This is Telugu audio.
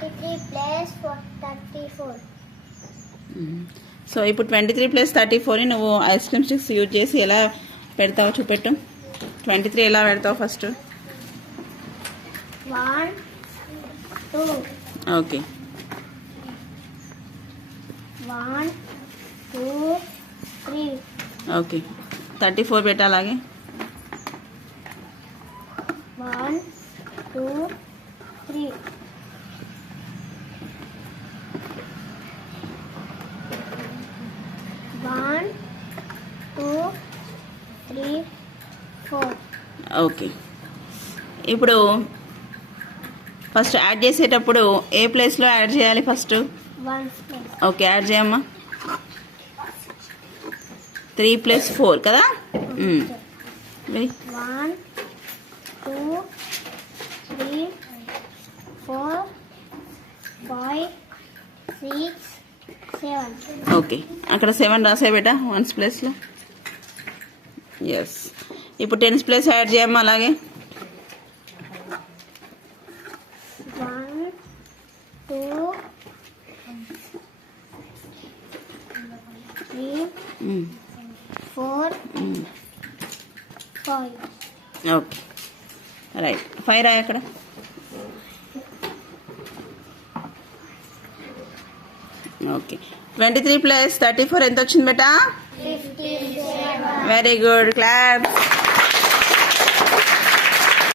23 plus 34. సో ఇప్పుడు 23 + 34ని నువ్వు ఐస్ క్రీమ్ స్టిక్స్ యూజ్ చేసి ఎలా పెడతావో చూపెట్టు. 23 ఎలా పెడతావు ఫస్ట్? 1 2. ఓకే. 1 2 3. ఓకే. 34 పెట్టా అలాగే. 1 2 3. 1 2 3 4. ఓకే. ఇప్పుడు ఫస్ట్ యాడ్ చేసేటప్పుడు ఏ ప్లేస్లో యాడ్ చేయాలి ఫస్ట్? 1 plus. ఓకే, యాడ్ చేయమ్మా. 3 + 4 కదా. 1 2 3 4 5 6 7. ఓకే, అక్కడ 7 రాసే బేటా 1s ప్లేస్లో. ఎస్. ఇప్పుడు 10s ప్లేస్ యాడ్ చేయమ్మా అలాగే. 1 2 3 4 5. Okay, right. 5 రాయి అక్కడ. ఓకే. 23 + 34 ఎంత వచ్చింది బేటా? 57. Very good, clap.